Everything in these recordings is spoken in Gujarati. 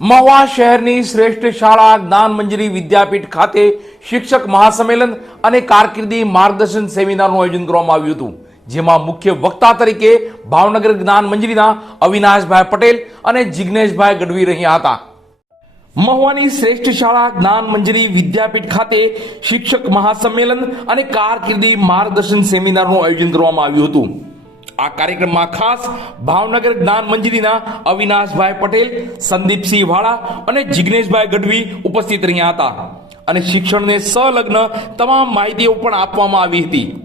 મહુવા શહેરની શ્રેષ્ઠ શાળા જ્ઞાન મંજરી વિદ્યાપીઠ ખાતે શિક્ષક મહાસંમેલન અને કારકિર્દી માર્ગદર્શન સેમિનારનું આયોજન કરવામાં આવ્યું હતું, જેમાં મુખ્ય વક્તા તરીકે ભાવનગર જ્ઞાન મંજરીના અવિનાશભાઈ પટેલ અને જિગ્નેશભાઈ ગઢવી રહ્યા હતા. મહુવાની શ્રેષ્ઠ શાળા જ્ઞાન મંજરી વિદ્યાપીઠ ખાતે શિક્ષક મહાસંમેલન અને કારકિર્દી માર્ગદર્શન સેમિનારનું આયોજન કરવામાં આવ્યું હતું. આ કાર્યક્રમમાં ખાસ ભાવનગર જ્ઞાન મંજરીના અવિનાશભાઈ પટેલ સંદીપસિંહ વાળા અને જિગ્નેશભાઈ ગઢવી ઉપસ્થિત રહ્યા હતા. અને શિક્ષણને સંલગ્ન તમામ માહિતીઓ પણ આપવામાં આવી હતી.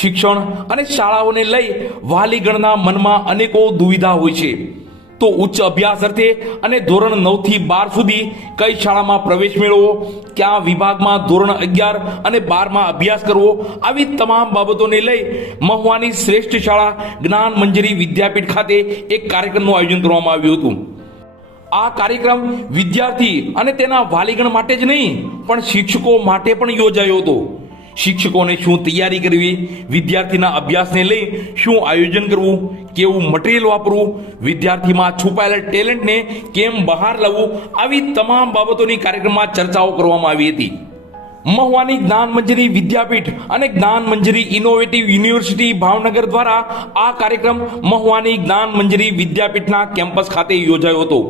શિક્ષણ અને શાળાઓને લઈ વાલીગણના મનમાં અનેકો દુવિધા હોય છે. તો ઉચ્ચ અભ્યાસ અર્થે અને ધોરણ નવથી બાર સુધી કઈ શાળામાં પ્રવેશ મેળવવો ક્યાં વિભાગમાં ધોરણ અગિયાર અને બારમાં અભ્યાસ કરવો, આવી તમામ બાબતોને લઈ મહુવાની શ્રેષ્ઠ શાળા જ્ઞાન મંજરી વિદ્યાપીઠ ખાતે એક કાર્યક્રમનું આયોજન કરવામાં આવ્યું હતું. આ કાર્યક્રમ વિદ્યાર્થી અને તેના વાલીગણ માટે જ નહીં, પણ શિક્ષકો માટે પણ યોજાયો હતો. શિક્ષકોને શું તૈયારી કરવી, વિદ્યાર્થીના અભ્યાસને લઈ શું આયોજન કરવું, કેવું મટીરિયલ વાપરવું, વિદ્યાર્થીમાં છુપાયેલા ટેલેન્ટને કેમ બહાર લાવવું, આવી તમામ બાબતોની કાર્યક્રમમાં ચર્ચાઓ કરવામાં આવી હતી. મહુવાની જ્ઞાન મંજરી વિદ્યાપીઠ અને જ્ઞાન મંજરી ઇનોવેટિવ યુનિવર્સિટી ભાવનગર દ્વારા આ કાર્યક્રમ મહુવાની જ્ઞાન મંજરી વિદ્યાપીઠના કેમ્પસ ખાતે યોજાયો હતો.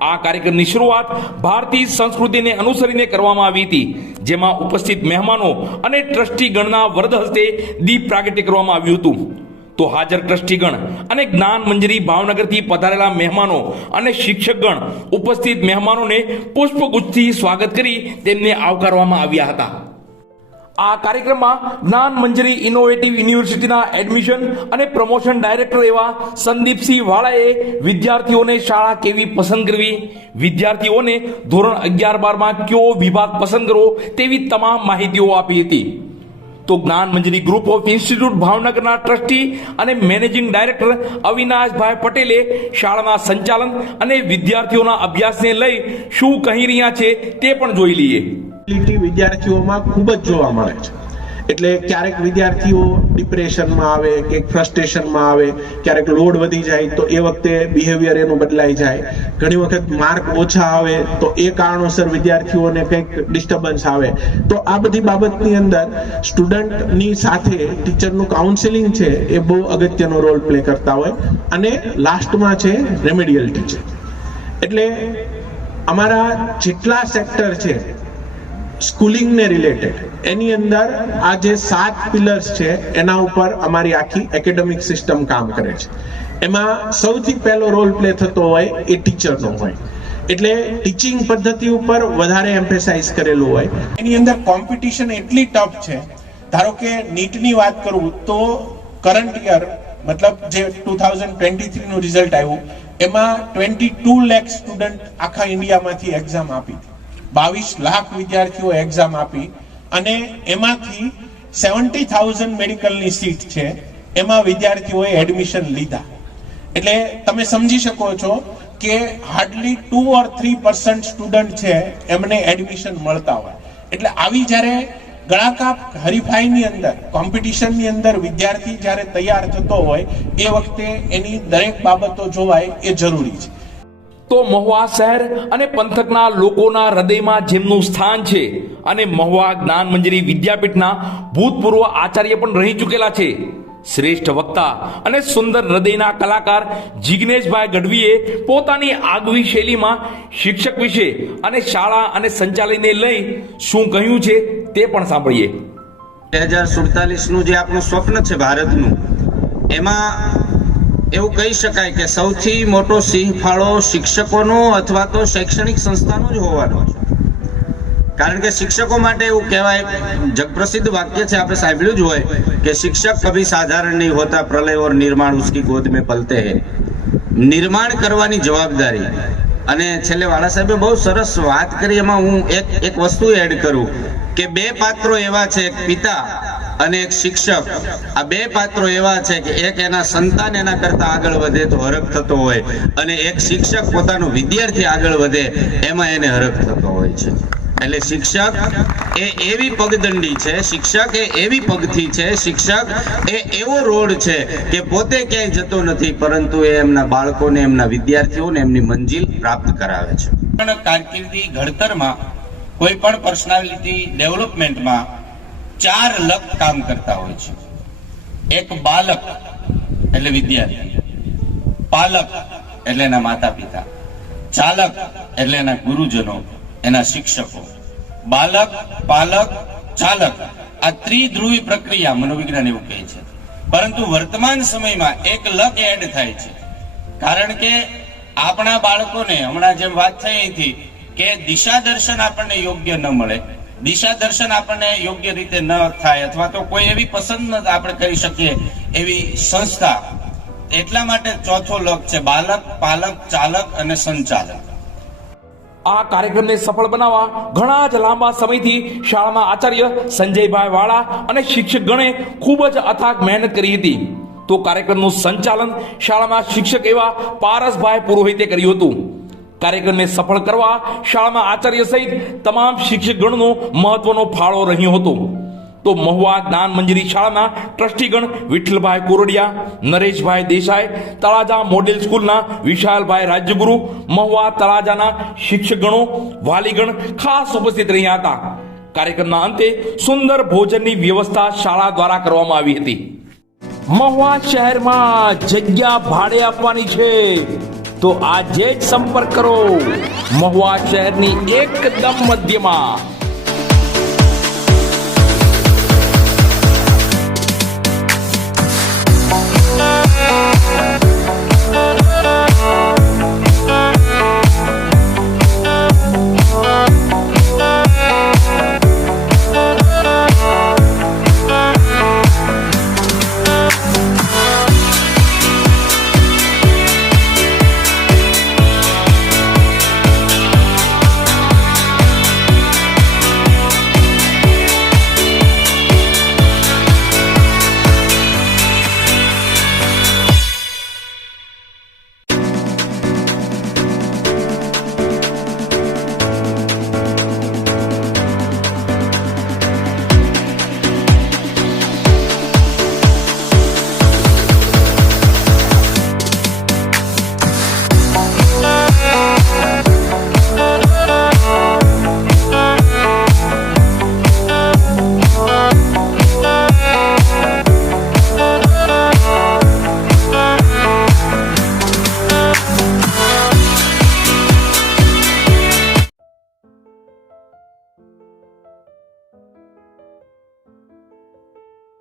આ કાર્યક્રમની શરૂઆત ભારતીય સંસ્કૃતિને અનુસરીને કરવામાં આવી હતી, જેમાં ઉપસ્થિત મહેમાનો અને ટ્રસ્ટીગણના વરદ હસ્તે દીપ પ્રાગટ્ય કરવામાં આવ્યું હતું. તો હાજર ટ્રસ્ટીગણ અને જ્ઞાન મંજરી ભાવનગરથી પધારેલા મહેમાનો અને શિક્ષકગણ ઉપસ્થિત મહેમાનોને પુષ્પગુચ્છથી સ્વાગત કરી તેમને આવકારવામાં આવ્યા હતા. આ કાર્યક્રમમાં જ્ઞાન મંજરી ઇનોવેટિવ યુનિવર્સિટીના એડમિશન અને પ્રમોશન ડાયરેક્ટર એવા સંદીપસિંહ વાળાએ વિદ્યાર્થીઓને શાળા કેવી પસંદ કરવી? વિદ્યાર્થીઓને ધોરણ અગિયાર બારમાં કયો વિભાગ પસંદ કરવો તેવી તમામ માહિતીઓ આપી હતી. તો Gyan Manjari group of institute ભાવનગરના ટ્રસ્ટી અને મેનેજિંગ ડાયરેક્ટર અવિનાશભાઈ પટેલે શાળાના સંચાલન અને વિદ્યાર્થીઓના અભ્યાસને લઈ શું કહી રહ્યા છે તે પણ જોઈ લઈએ. એબિલિટી વિદ્યાર્થીઓમાં ખૂબ જ જોવા મળે છે. એટલે ક્યારેક વિદ્યાર્થીઓ ડિપ્રેશનમાં આવે કે ફ્રસ્ટ્રેશનમાં આવે, ક્યારેક લોડ વધી જાય, તો એ વખતે બિહેવિયર એનું બદલાઈ જાય. ઘણી વખત માર્ક ઓછા આવે, તો એ કારણોસર વિદ્યાર્થીઓને કંઈક ડિસ્ટર્બન્સ આવે. તો આ બધી બાબતની અંદર સ્ટુડન્ટની સાથે ટીચરનું કાઉન્સેલિંગ છે, એ બહુ અગત્યનો રોલ પ્લે કરતા હોય. અને લાસ્ટમાં છે રેમેડિયલ ટીચર એટલે અમારા જેટલા સેક્ટર છે સ્કૂલિંગને રિલેટેડ. એની અંદર આ જે સાત પિલર્સ છે, એના ઉપર અમારી આખી એકેડેમિક સિસ્ટમ કામ કરે છે. એમાં સૌથી પહેલો રોલ પ્લે થતો હોય એ ટીચરનો હોય. એટલે ટીચિંગ પદ્ધતિ ઉપર વધારે એમ્ફેસાઇઝ કરેલું હોય. એની અંદર કોમ્પિટિશન એટલી ટફ છે, ધારો કે નીટની વાત કરું તો કરંટ યર મતલબ જે ટુ થાઉઝન્ડ ટ્વેન્ટી થ્રીનું રિઝલ્ટ આવ્યું, એમાં ટ્વેન્ટી ટુ લેખ સ્ટુડન્ટ આખા ઇન્ડિયામાંથી એક્ઝામ આપી. હતી બાવીસ લાખ વિદ્યાર્થીઓ એક્ઝામ આપી અને એમાંથી સેવન્ટી થાઉઝન્ડ મેડિકલની સીટ છે. એમાં વિદ્યાર્થીઓએ એડમિશન લીધા. એટલે તમે સમજી શકો છો કે hardly two or three percent student છે એમને એડમિશન મળતા હોય. એટલે આવી જ્યારે ગળાકાપ હરીફાઈની અંદર કોમ્પિટિશનની અંદર વિદ્યાર્થી જ્યારે તૈયાર થતો હોય, એ વખતે એની દરેક બાબતો જોવાય એ જરૂરી છે. તો મહુવા શહેર અને પંથકના લોકોના હૃદયમાં જેમનું સ્થાન છે અને મહુવા જ્ઞાન મંજરી વિદ્યાપીઠના ભૂતપૂર્વ આચાર્ય પણ રહી ચૂકેલા છે. શ્રેષ્ઠ વક્તા અને સુંદર હૃદયના કલાકાર જિગ્નેશભાઈ ગઢવીએ પોતાની આગવી શૈલીમાં શિક્ષક વિશે અને શાળા અને સંચાલનને લઈ શું કહ્યું છે તે પણ સાંભળીએ. બે હજાર સુડતાલીસનું જે આપણું સ્વપ્ન છે ભારતનું, એમાં એવું કહી શકાય કે સૌથી મોટો સિંહ ફાળો શિક્ષકોનો અથવા તો શૈક્ષણિક સંસ્થાનો જ હોવાનો છે. કારણ કે શિક્ષકો માટે એવું કહેવાય, જગપ્રસિદ્ધ વાક્ય છે, આપણે સાંભળ્યું જ હોય કે શિક્ષક કભી સાધારણ નહીં હોતા, પ્રલય ઓર નિર્માણ ઉસકી ગોદ મેં પલતે હે. નિર્માણ કરવાની જવાબદારી. અને છેલ્લે વાળા સાહેબે બહુ સરસ વાત કરી, એમાં હું એક એક વસ્તુ એડ કરું કે બે પાત્રો એવા છે, એક પિતા અને એક શિક્ષક, આ બે પાત્રો એવા છે કે એક એના સંતાન એના કરતા આગળ વધે તો હરખ થતો હોય અને એક શિક્ષક પોતાનો વિદ્યાર્થી આગળ વધે એમાં એને હરખ થતો હોય છે. એટલે શિક્ષક એ એવી પગદંડી છે, શિક્ષક એ એવી પગથી છે, શિક્ષક એ એવો રોડ છે કે પોતે ક્યાંય જતો નથી પરંતુ એ એમના બાળકોને, એમના વિદ્યાર્થીઓને એમની મંજિલ પ્રાપ્ત કરાવે છે. કારકિર્દી ઘડતરમાં કોઈ પણ પર્સનાલિટી ડેવલપમેન્ટમાં ચાર લક કામ કરતા હોય છે. એક બાલક એટલે વિદ્યાર્થી, પાલક એટલે એના માતા પિતા ચાલક એટલે એના ગુરુજનો, એના શિક્ષકો, બાલક, પાલક, ચાલક આ ત્રિધ્રુવી પ્રક્રિયા મનોવિજ્ઞાન એવું કહે છે. પરંતુ વર્તમાન સમયમાં એક લક એડ થાય છે. કારણ કે આપણા બાળકોને હમણાં જેમ વાત થઈ હતી કે દિશા દર્શન આપણને યોગ્ય ન મળે દિશા દર્શન આપણને યોગ્ય રીતે ન થાય અથવા તો કોઈ એવી પસંદ આપણે કરી શકીએ એવી સંસ્થા એટલા માટે ચોથો લક છે, બાલક, પાલક, ચાલક અને સંચાલક. આ કાર્યક્રમને સફળ બનાવવા ઘણા જ લાંબા સમયથી શાળામાં આચાર્ય સંજયભાઈ વાળા અને શિક્ષક ગણે ખૂબ જ અથાગ મહેનત કરી હતી. તો કાર્યક્રમનું સંચાલન શાળામાં શિક્ષક એવા પારસભાઈ પુરોહિતે કર્યું હતું. કાર્યક્રમને સફળ કરવા શાળાના આચાર્ય સહિત તમામ શિક્ષક ગણનો મહત્વનો ફાળો રહ્યો હતો. તો મહુવા જ્ઞાન મંજરી શાળાના ટ્રસ્ટીગણ વિઠ્ઠલભાઈ કોરડિયા, નરેશભાઈ દેસાઈ, તળાજા મોડેલ સ્કૂલના વિશાલભાઈ રાજ્યગુરુ મહુવા તળાજાના શિક્ષકગણો, વાલીગણ ખાસ ઉપસ્થિત રહ્યા હતા. કાર્યક્રમના અંતે સુંદર ભોજનની વ્યવસ્થા શાળા દ્વારા કરવામાં આવી હતી. મહુવા શહેરમાં જગ્યા ભાડે આપવાની છે. તો આજે જ સંપર્ક કરો. મહુવા શહેરની એકદમ મધ્યમાં